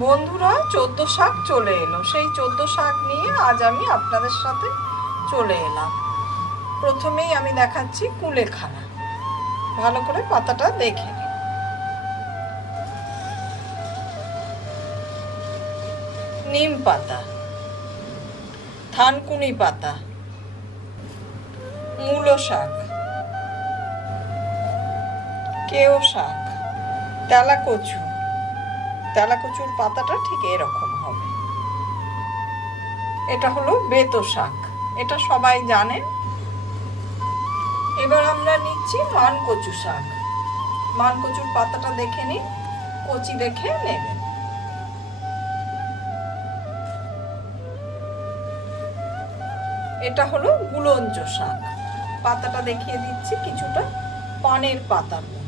বন্ধুরা, 14 শাক চলে এলো। সেই 14 শাক নিয়ে আজ আমি আপনাদের সাথে চলে এলাম। প্রথমেই আমি দেখাচ্ছি কুলেখাড়া। ভালো করে পাতাটা দেখে নিন। নিম পাতা, থানকুনি পাতা, মূলো শাক, কেও শাক, তেলাকচু। তেলাকচুর পাতাটা ঠিক এরকম হবে। এটা হলো বেতো শাক, এটা সবাই জানেন। এবার আমরা নিচ্ছি মানকচু শাক। মানকচুর পাতাটা দেখে নিন, কচি দেখে নেবেন। এটা হলো গুলঞ্চ শাক। পাতাটা দেখিয়ে দিচ্ছি, কিছুটা পানের পাতার মতো।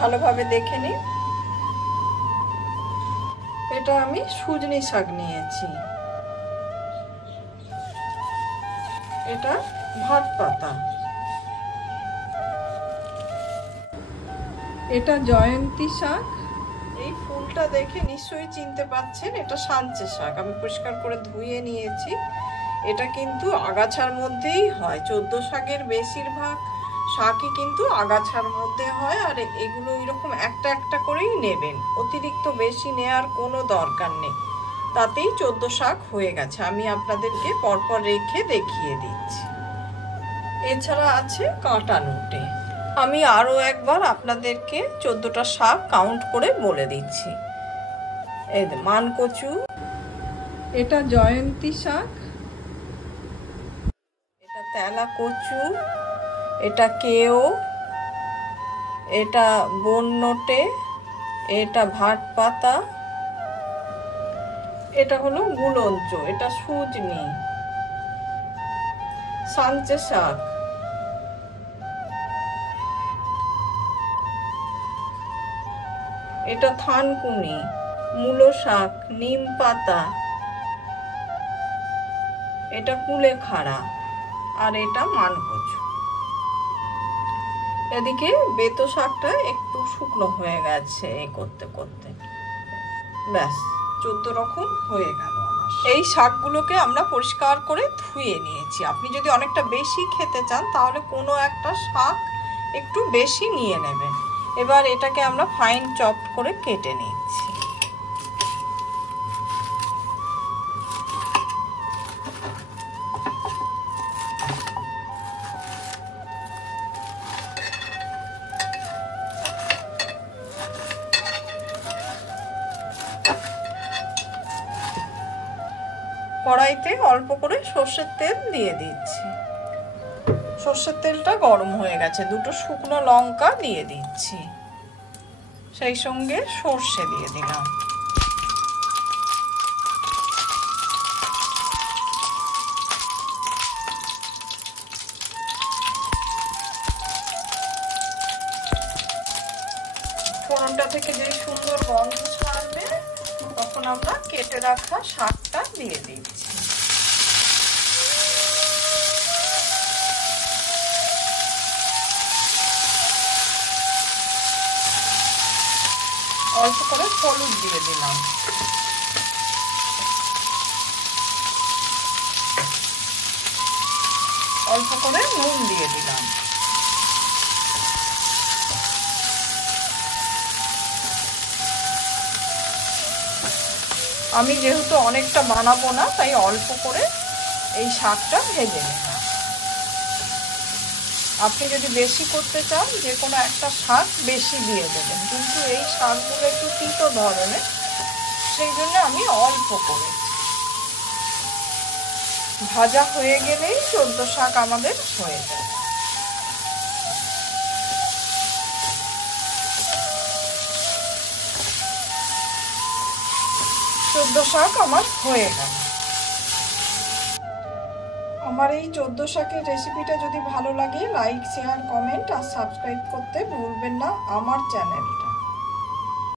ভালোভাবে দেখে নিন। এটা আমি সুজনি শাক নিয়েছি। এটা ভাত পাতা। এটা জয়ন্তী শাক। এই ফুলটা দেখে নিশ্চয়ই চিনতে পাচ্ছেন, এটা সাঞ্চে শাক। আমি পরিষ্কার করে ধুয়ে নিয়েছি। এটা কিন্তু আগাছার মধ্যেই হয়। 14 শাকের বেশিরভাগ শাকই কিন্তু আগাছার মধ্যে হয়। আর এগুলো এরকম একটা একটা করেই নেবেন, অতিরিক্ত বেশি নেওয়ার কোনো দরকার নেই। তাতেই 14 শাক হয়ে গেছে। আমি আপনাদেরকে পরপর রেখে দেখিয়ে দিচ্ছি। এছাড়া আছে কাঁটা নোটে। আমি আরও একবার আপনাদেরকে 14টা শাক কাউন্ট করে বলে দিচ্ছি। এই মানকচু, এটা জয়ন্তী শাক, এটা তেলাকচু, এটা কেও, এটা বননোটে, এটা ভাট পাতা, এটা হলো গুলঞ্চ, এটা সুজনি, সাঞ্চে শাক, এটা থানকুনি, মূলো শাক, নিম পাতা, এটা কুলেখাড়া, আর এটা মানকচু। এদিকে বেতো শাকটা একটু শুকনো হয়ে গেছে এই করতে করতে। ব্যাস 14 রকম হয়ে গেল আমার। এই শাকগুলোকে আমরা পরিষ্কার করে ধুয়ে নিয়েছি। আপনি যদি অনেকটা বেশি খেতে চান তাহলে কোনো একটা শাক একটু বেশি নিয়ে নেবেন। এবার এটাকে আমরা ফাইন চপ করে কেটে নিচ্ছি। কড়াইতে অল্প করে সর্ষের তেল দিয়ে দিচ্ছি। সর্ষের তেলটা গরম হয়ে গেছে। দুটো শুকনো লঙ্কা দিয়ে দিচ্ছি, সেই সঙ্গে সর্ষে দিয়ে দিলাম। ফোড়নটা থেকে যে সুন্দর গন্ধ ছাড়বে তখন আমরা কেটে রাখা শাকটা দিয়ে দিচ্ছি। অল্প করে হলুদ দিয়ে দিলাম। অল্প করে নুন দিয়ে দিলাম। আমি যেহেতু অনেকটা বানাবো না, তাই অল্প করে এই শাকটা ভেজে নিলাম। আপনি যদি বেশি করতে চান যে কোনো একটা শাক বেশি দিয়ে দেবেন, কিন্তু এই শাকগুলো একটু তিতো ধরনের, সেই জন্য আমি অল্প করেছি। ভাজা হয়ে গেলেই 14 শাক আমাদের হয়ে যাবে। 14 শাক আমার হয়ে গেল। আমার এই 14 শাকের রেসিপিটা যদি ভালো লাগে, লাইক, শেয়ার, কমেন্ট আর সাবস্ক্রাইব করতে ভুলবেন না আমার চ্যানেলটা।